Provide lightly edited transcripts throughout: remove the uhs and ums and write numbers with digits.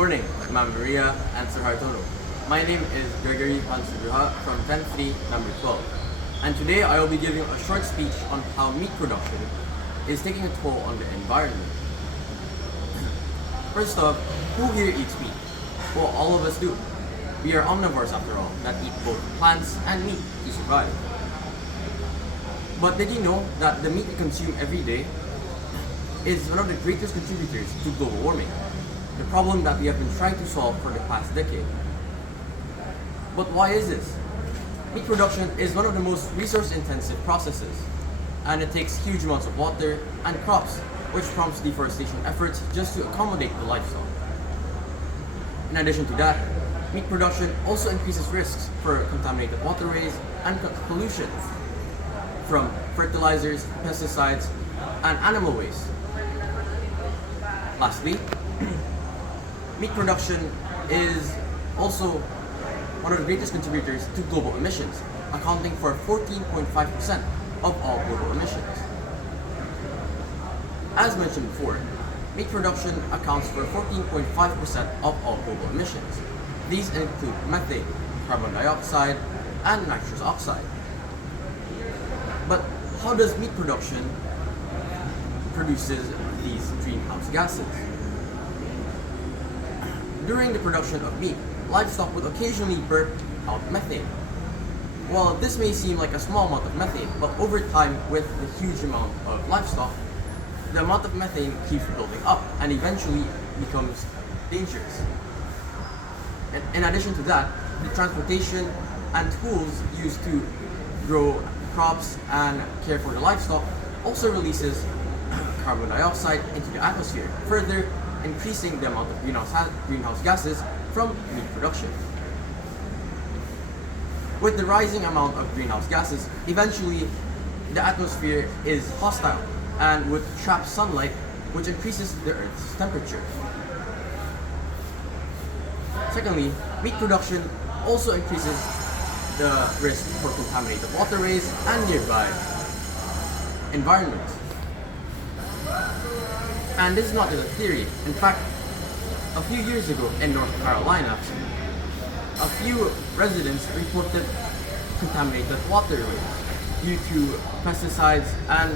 morning, Ma'am Maria and Sir Hartono. My name is Gregory Nugraha from 10-3, number 12. And today I will be giving a short speech on how meat production is taking a toll on the environment. First off, who here eats meat? Well, all of us do. We are omnivores after all, that eat both plants and meat to survive. But did you know that the meat we consume every day is one of the greatest contributors to global warming, the problem that we have been trying to solve for the past decade? But why is this? Meat production is one of the most resource-intensive processes, and it takes huge amounts of water and crops, which prompts deforestation efforts just to accommodate the livestock. In addition to that, meat production also increases risks for contaminated waterways and pollution from fertilizers, pesticides, and animal waste. Lastly, meat production is also one of the greatest contributors to global emissions, accounting for 14.5% of all global emissions. As mentioned before, meat production accounts for 14.5% of all global emissions. These include methane, carbon dioxide, and nitrous oxide. But how does meat production produces these greenhouse gases? During the production of meat, livestock would occasionally burp out methane. Well, this may seem like a small amount of methane, but over time, with the huge amount of livestock, the amount of methane keeps building up and eventually becomes dangerous. And in addition to that, the transportation and tools used to grow crops and care for the livestock also releases carbon dioxide into the atmosphere, further increasing the amount of greenhouse gases from meat production. With the rising amount of greenhouse gases, eventually the atmosphere is hostile and would trap sunlight, which increases the Earth's temperature. Secondly, meat production also increases the risk for contaminated waterways and nearby environments. And this is not just a theory. In fact, a few years ago in North Carolina, a few residents reported contaminated waterways due to pesticides and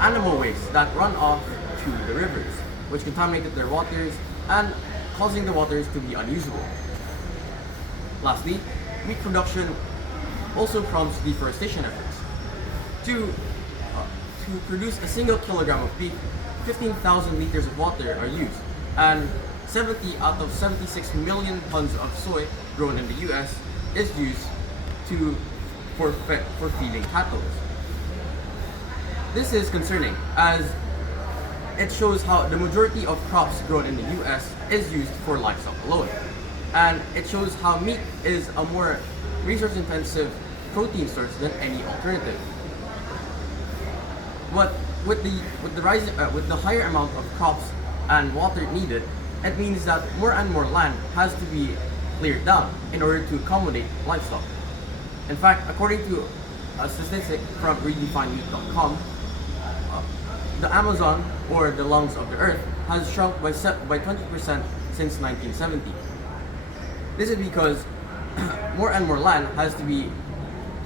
animal waste that run off to the rivers, which contaminated their waters and causing the waters to be unusable. Lastly, meat production also prompts deforestation efforts. To produce a single kilogram of beef, 15,000 liters of water are used, and 70 out of 76 million tons of soy grown in the US is used for feeding cattle. This is concerning, as it shows how the majority of crops grown in the US is used for livestock alone. And it shows how meat is a more resource-intensive protein source than any alternative. But with the higher amount of crops and water needed, it means that more and more land has to be cleared down in order to accommodate livestock. In fact, according to a statistic from redefinemeat.com, the Amazon, or the lungs of the earth, has shrunk by 20% since 1970. This is because more and more land has to be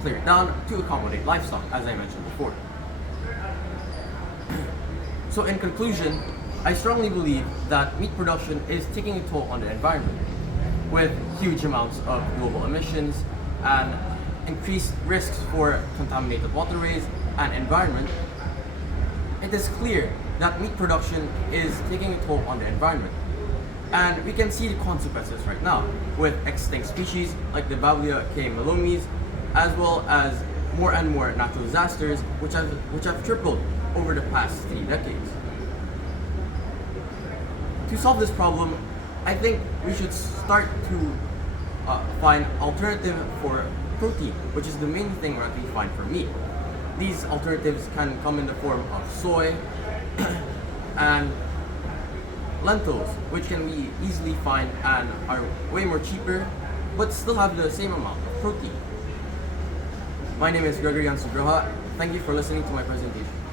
cleared down to accommodate livestock, as I mentioned before. So in conclusion, I strongly believe that meat production is taking a toll on the environment, with huge amounts of global emissions and increased risks for contaminated waterways and environment. It is clear that meat production is taking a toll on the environment. And we can see the consequences right now with extinct species like the Bablia K. melomies, as well as more and more natural disasters which have tripled over the past 3 decades. To solve this problem, I think we should start to find alternative for protein, which is the main thing that we find for meat. These alternatives can come in the form of soy and lentils, which can be easily find and are way more cheaper, but still have the same amount of protein. My name is Gregory Nugraha. Thank you for listening to my presentation.